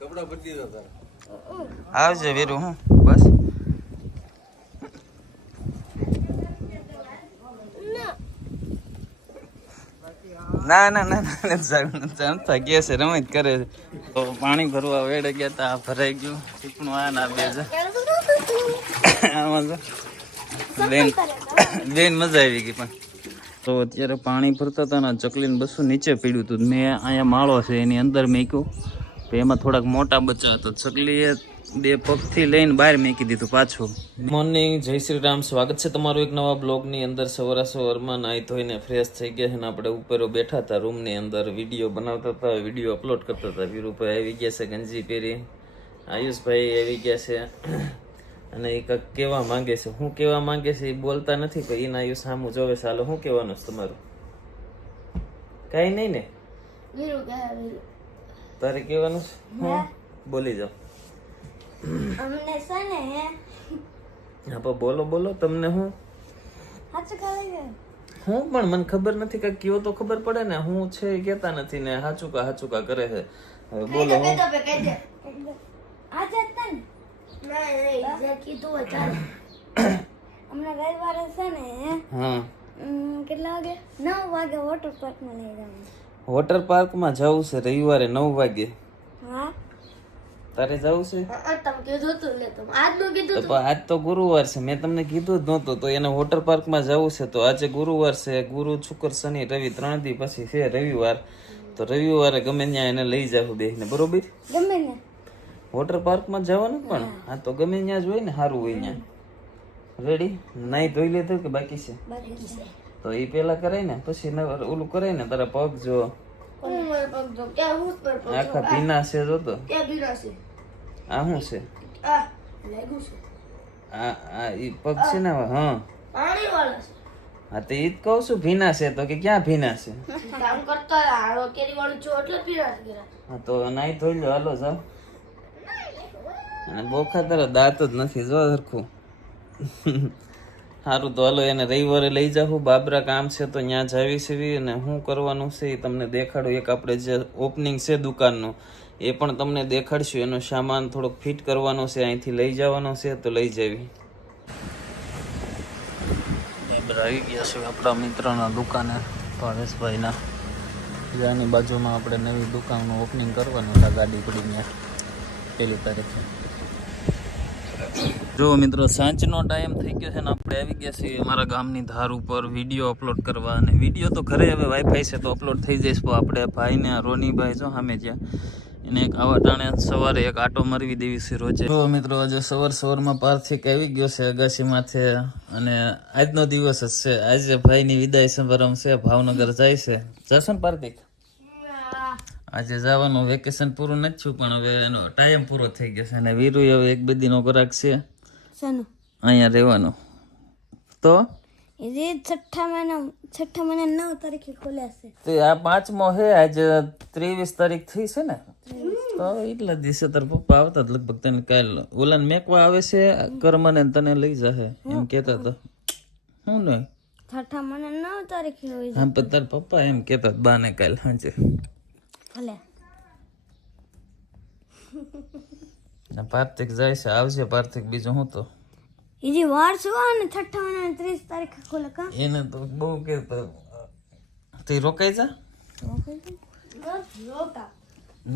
કપડા બદલી દો તાર. આવજે વીરુ હું બસ ના ના ના થાકી છે રમત કરે છે તો પાણી ભરવા વેડે ગયા તા ભરાઈ ગયું ચીકણું આ ના બે આમાં બેન મજા આવી ગઈ પણ તો અત્યારે પાણી ભરતા હતા ને ચકલીને બસું નીચે પીડ્યું હતું મેં અહીંયા માળો છે એની અંદર મેક્યું તો એમાં થોડાક મોટા બચ્ચા હતા ચકલીએ બે પગથી લઈને બહાર મેકી દીધું પાછું. મોર્નિંગ, જય શ્રી રામ, સ્વાગત છે તમારું એક નવા બ્લોગની અંદર. સવારમાં નાહી ધોઈને ફ્રેશ થઈ ગયા છે ને આપણે ઉપર બેઠા હતા રૂમની અંદર વિડીયો બનાવતા હતા, વિડીયો અપલોડ કરતા હતા. વીરુભાઈ આવી ગયા છે ગંજી પહેરી, આયુષભાઈ આવી ગયા છે અને એ કંઈક કહેવા માંગે છે. શું કહેવા માંગે છે એ બોલતા નથી પણ એના આયુષ સામું જોવે છે. હાલો શું કહેવાનું છે તમારું? કાંઈ નહીં ને? તારે કહેવાનું છે? બોલી જાઓ. અમને છે ને હા પણ બોલો બોલો તમને હું હું પણ મને ખબર નથી કે કયો તો ખબર પડે ને હું છે એ કહેતા નથી ને હાચુકા કરે છે. હવે બોલો હું આજે તન ના જે કીધું ચાલ અમને રવિવારે છે ને હા કેટલા વાગે 9 વાગે વોટર પાર્ક માં લઈ જવાનું. વોટર પાર્ક માં જવું છે રવિવારે 9 વાગે. હા તારે જવું છે? તમે કીધું તું લે તમે આજનું કીધું તો આજ તો ગુરુવાર છે, મેં તમને કીધું જ નહોતું. તો એને વોટર પાર્ક માં જવું છે તો આજે ગુરુવાર છે, ગુરુ શુક્ર શનિ રવિ 3 દી પછી છે રવિવાર. તો રવિવારે ગમે ત્યાં એને લઈ જાવ બે ને, બરોબર? ગમે ને વોટર પાર્ક માં જવાનું પણ હા તો ગમે ત્યાં જ હોય ને, સારું હોય ત્યાં. રેડી? નાઈ ધોઈ લીધું કે બાકી છે? બાકી છે તો એ પેલા કરાય ને પછી ઓલું કરાય ને. તારા પગ જો આખા ભીના છે, જો તો આ શું છે? આ ઈ પગ છે ને? હા હા તો ઈ જ કહું છું ભીના છે તો કે ક્યાં ભીના છે? હા તો નાઈ ધોઈ લો, હાલો જાઓ. અને બોખા તારા દાંત જ નથી જો સરખું. સારું તો હાલો એને રવિવારે લઈ જાઉં. બાબરા કામ છે તો ત્યાં જાવી સેવી અને શું કરવાનું છે એ તમને દેખાડું. એક આપણે જે ઓપનિંગ છે દુકાનનું એ પણ તમને દેખાડશું. એનો સામાન થોડોક ફિટ કરવાનો છે, અહીંથી લઈ જવાનો છે તો લઈ જાવી. આવી ગયા છે આપણા મિત્રના દુકાને, પરેશભાઈના. ત્યાંની બાજુમાં આપણે નવી દુકાનનું ઓપનિંગ કરવાનું હતા, ગાડી પડી ત્યાં 1 તારીખે. જો મિત્રો સાંજનો ટાઈમ થઈ ગયો છે ને આપણે આવી ગયા છીએ અમારા ગામની ધાર ઉપર વિડીયો અપલોડ કરવા. અને વિડીયો તો ઘરે હવે વાઈફાઈ છે તો અપલોડ થઈ જઈશ. તો આપણે ભાઈને રોનીભાઈ જો સામે જ્યાં એને એક આવા ટાણે સવારે એક આટો મારવી દેવી છે રોજે. જો મિત્રો આજે સવારમાં પાર્થિક આવી ગયો છે અગાસી માથે અને આજનો દિવસ જ છે. આજે ભાઈની વિદાય સમારંભ છે, ભાવનગર જાય છે. જશો ને પાર્થિક? આજે જવાનું. વેકેશન પૂરું નથી થયું પણ હવે એનો ટાઈમ પૂરો થઈ ગયો છે. અને વીરુ હવે 1-2 દિનો કરાક છે અહીંયા રહેવાનું. તો છઠ્ઠા મહિના 9 તારીખે ખોલ્યા છે. આ 5મો છે, આજે 23 તારીખ થઈ છે ને, તો એટલા દિવસે તાર પપ્પા આવતા જ લગભગ. તને કાલ ઓલાને મેકવા આવે છે કર્મને તને લઈ જશે એમ કેતા હતા. શું નહીં છઠ્ઠા મહિના 9 તારીખે હોય છે. હા પણ તાર પપ્પા એમ કેતા બાને કાલ સાંજે ભલે પાર્થિક જાય છે. આવશે પાર્થિક. બીજું હું તો ઈજી વાર છે ને છઠ્ઠા મહિના 30 તારીખે ખોલે કા એને તો બહુ કેતો તું રોકાઈ જા.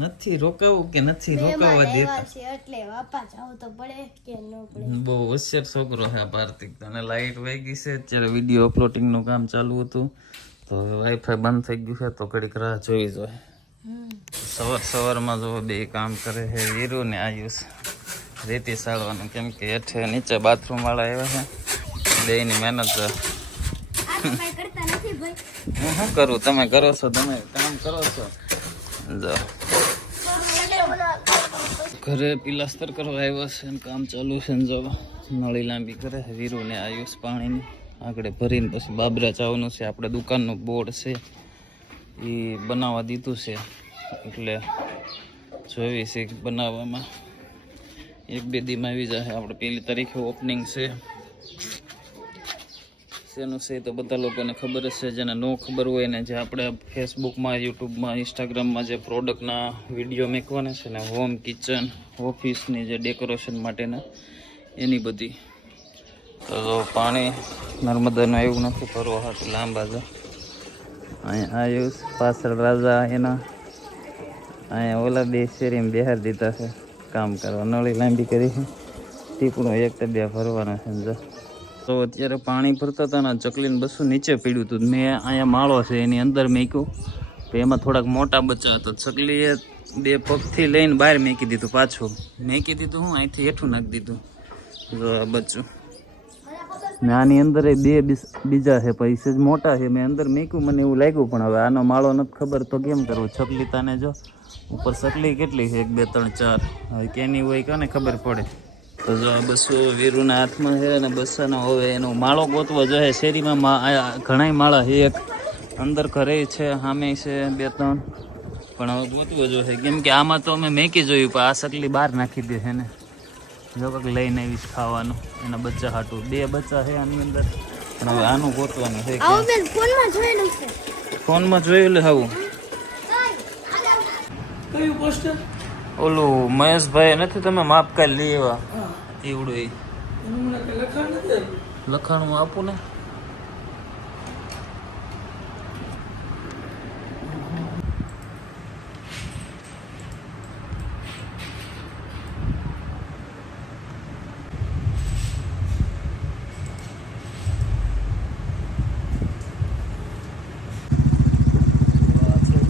નથી રોકાવું કે નથી રોકાવા દેતા એટલે વાપા જાવ તો પડે કે ન પડે. બહુ હોશિયાર છોકરો છે પાર્થિક. અને લાઈટ વહી ગઈ છે અત્યારે વિડીયો અપલોડિંગ નું કામ ચાલુ હતું તો વાઈફાઈ બંધ થઈ ગયું છે તો ઘડીક રાહ જોઈ જોઈએ. સવારમાં જો બે કામ કરે છે વીરુ ને આયુષ, રેતી સાળવાનું. કેમ કે હેઠે નીચે બાથરૂમ વાળા આવ્યા છે, બેની મહેનત. હું શું કરું? તમે કરો છો, તમે કામ કરો છો. જો ઘરે પિલાસ્તર કરવા આવ્યા છે અને કામ ચાલુ છે ને જો નળી લાંબી કરે છે વીરુ ને આયુષ. પાણીની આગળ ભરીને પછી બાબરા જવાનું છે. આપણે દુકાનનું બોર્ડ છે એ બનાવવા દીધું છે એટલે જોઈ છે બનાવવામાં 1-2 દીમાં આવી જશે. આપણે 1 તારીખે ઓપનિંગ છે શેનું છે તો બધા લોકોને ખબર જ છે, જેને ન ખબર હોય ને જે આપણે ફેસબુકમાં, યુટ્યુબમાં, ઇન્સ્ટાગ્રામમાં જે પ્રોડક્ટના વિડીયો મેકવાના છે ને, હોમ, કિચન, ઓફિસની જે ડેકોરેશન માટેના, એની બધી. તો પાણી નર્મદાનું આવ્યું નથી ફરવા હાટું લાંબા છે. અહીંયા આવ્યું પાછળ રાજા એના, અહીંયા ઓલા બે શેરીમાં બિહાર દીધા છે કામ કરવા, નળી લાંબી કરી છે, ટીપણું એક ડબ્યા ભરવાના છે. તો અત્યારે પાણી ભરતા હતા ને, ચકલીને બસું નીચે પીડ્યું હતું. મેં અહીંયા માળો છે એની અંદર મૂક્યું, તો એમાં થોડાક મોટા બચ્ચા હતા. ચકલીએ બે પગથી લઈને બહાર મેકી દીધું, પાછું મેકી દીધું, હું અહીંથી હેઠું નાખી દીધું. જો આ બચ્ચું ને આની અંદર બે બીજા છે, પૈસે જ મોટા છે. મેં અંદર મૂક્યું, મને એવું લાગ્યું, પણ હવે આનો માળો નથી ખબર તો કેમ કરવું. ચકલી તાને જો ઉપર ચકલી કેટલી છે, 1 2 3 4, હવે કેની હોય કોને ખબર પડે. તો જો આ બસો વીરુના હાથમાં છે અને બસાનો હવે એનો માળો ગોતવો જોઈએ. શેરીમાં ઘણા માળા છે, એક અંદર ઘરે છે, સામે છે 2 3, પણ હવે ગોતવો જોઈએ. કેમ કે આમાં તો અમે મેકી જોયું, પણ આ ચકલી બહાર નાખી દે છે ને. જો કંઈક લઈને આવીશ ખાવાનું એના બચ્ચા હાટું. 2 બચ્ચા છે આની અંદર, પણ હવે આનું ગોતવાનું છે. ફોનમાં જોયેલું આવું. કયું પોસ્ટર? ઓલું મહેશભાઈ નથી, તમે માપ કાઢી લઈ એવા એવડું એ લખાણ નથી. લખાણું આપું ને.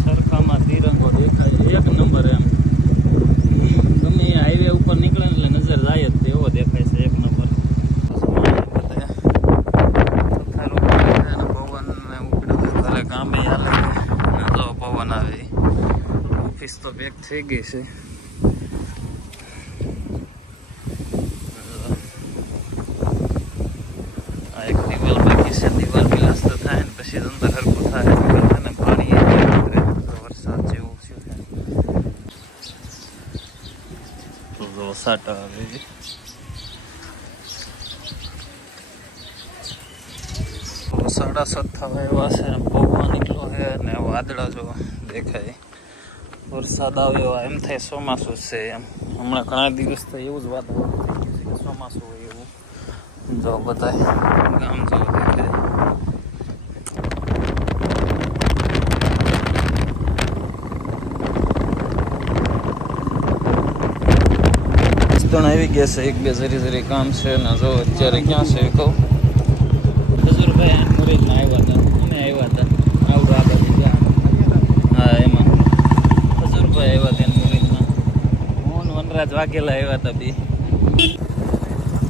સરખામાં તિરંગો દેખાય એક નંબર એમ. ગમે એ હાઈવે ઉપર નીકળે એટલે નજર જાય જ એવો દેખાય છે, એક નંબર. પવન ઘરે કામે હાલે, જો પવન આવે. ઓફિસ તો પેક થઈ ગઈ છે. આ એક દિવાલ બાકી છે, દિવાલ પ્લાસ્ટર તો થાય ને પછી અંદર હરકું થાય અને પાણી વરસાદ જેવું છે. તો સાટા આવે. 7:30 થવા એવા છે, પવન નીકળો છે અને વાદળા જો દેખાય. વરસાદ આવ્યો એમ થાય ચોમાસું છે એમ. હમણાં ઘણા દિવસ થાય એવું જ વાતાવરણ થઈ ગયું છે કે ચોમાસું હોય એવું. જો બધા ગામ જેવું દેખાય. આવી ગયા છે, 1 2 જરી કામ છે ને. જો અત્યારે ક્યાં છે કહું, હજુરભાઈ મુરેજમાં આવ્યા હતા, અમે આવ્યા હતા આવડું આ બાજુ ત્યાં. હા, એમાં હજુરભાઈ આવ્યા હતા મુરેજમાં. હું વનરાજ વાઘેલા આવ્યા હતા બે.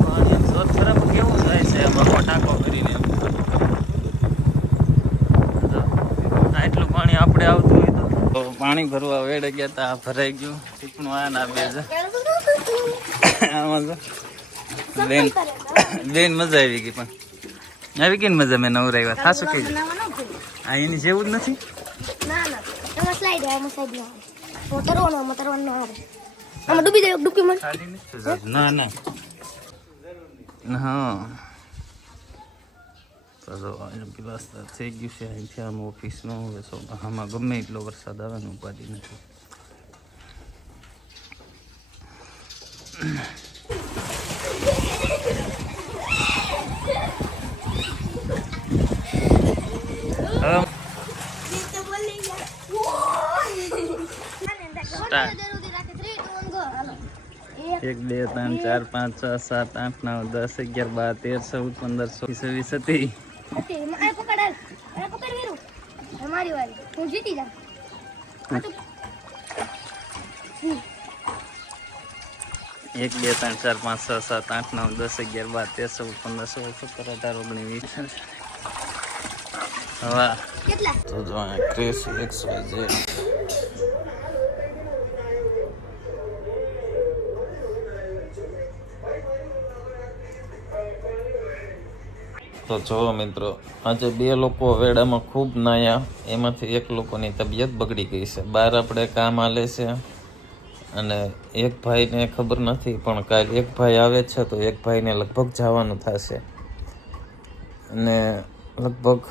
પાણી સર ખરાબ કેવું જાય છે બાપો, ટાંકો કરીને. આટલું પાણી આપણે આવતું હોય તો પાણી ભરવા વેડે ગયા હતા, ભરાઈ ગયું. ટીપણું આ ના બે છે આમાં તો બેન મજા આવી ગઈ. પણ આવી ગઈ ને મજા, મેં નવરાવ્યા થાશું કે આ એની જેવું જ નથી. ના ના હા, તો ગ્લાસ થઈ ગયું છે અહીંથી આમ ઓફિસનો. હવે આમાં ગમે એટલો વરસાદ આવે ને ઉપાધિ નથી. એક 2 3 4 5 6 7 8 9 10 11 12 13 14 15 16 17 1 2 3 4 5 6 7 8 9 10 11 12 13 14 15 16 17 18 19 20. હા તો જો ક્રેશ XYZ. તો જો મિત્રો, આજે 2 લોકો વેડામાં ખૂબ નાયા. એમાંથી એક લોકોની તબિયત બગડી ગઈ છે. બહાર આપણે કામ હાલે છે અને એક ભાઈને ખબર નથી, પણ કાલે એક ભાઈ આવે છે તો એક ભાઈને લગભગ જવાનું થશે. અને લગભગ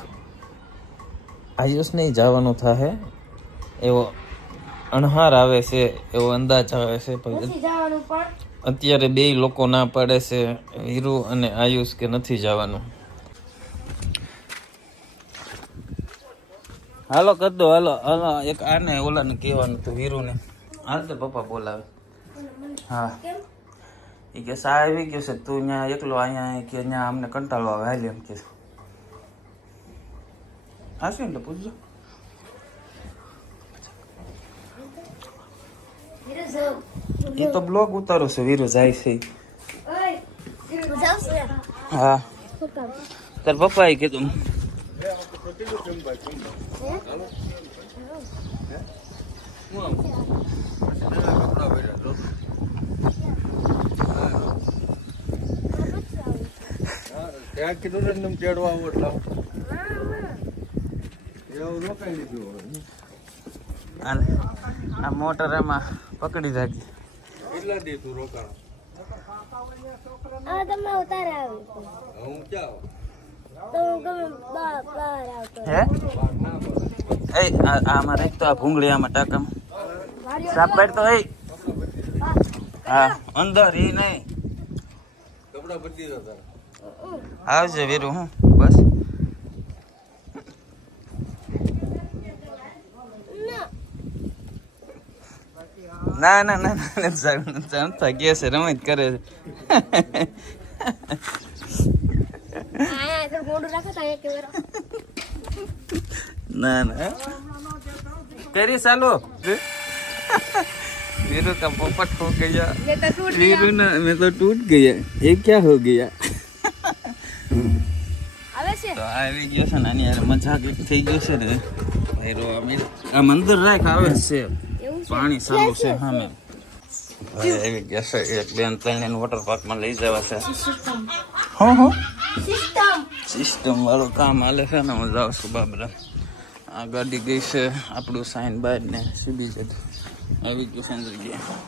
આયુષ નહીં જવાનું થાય એવો અણહાર આવે છે, એવો અંદાજ આવે છે. નથી જવાનું પણ અત્યારે બે લોકો ના પાડે છે, વીરુ અને આયુષ, કે નથી જવાનું. હાલો કર દો, હાલો હાલો. એક આને ઓલાને કહેવાનું હતું, વીરુને. હાલ તો પપ્પા બોલાવે. હા એ કે સા આવી ગયો છે, તું ત્યાં એકલો અહીંયા કે ત્યાં અમને કંટાળો આવે, હાલ એમ કે. હા શું એટલે પૂછજો. એ તો બ્લોગ ઉતારો છે, વીરુ જાય છે. હા તાર પપ્પાએ કીધું. આ મોટર એમાં પકડી રાખી. આ તમે ઉતારે આવી તો ગમે બહાર આવતો હે એ આમાં રાખ તો, આ ભૂંગળી આમાં ટાંકામાં સાપ પાડ તો. એ હા અંદર ઈ નહીં. આવજે વીરુ. હું બસ ના ના ના જાણતા કે છે, રમત કરે છે. ના ના तेरी सालो वीरू का पोपट हो गया, वीरू ना मैं तो टूट गया. ये क्या हो गया? તો આવી ગયો છે ને, આની યાર મજાક એક થઈ ગયો છે ને. ભાઈ આ મંદિર રાખ આવે છે, પાણી ચાલુ છે સામે. ભાઈ આવી ગયા છે, એક બેન ત્રણ વોટર પાર્ક માં લઈ જવા છે. સિસ્ટમ વાળું કામ હાલે છે ને. હું જાઉં છું બાબરા. આ ગાડી ગઈ છે આપણું સાઈન બાર ને સીધી જતી આવી ગયું છે અંદર ગયા.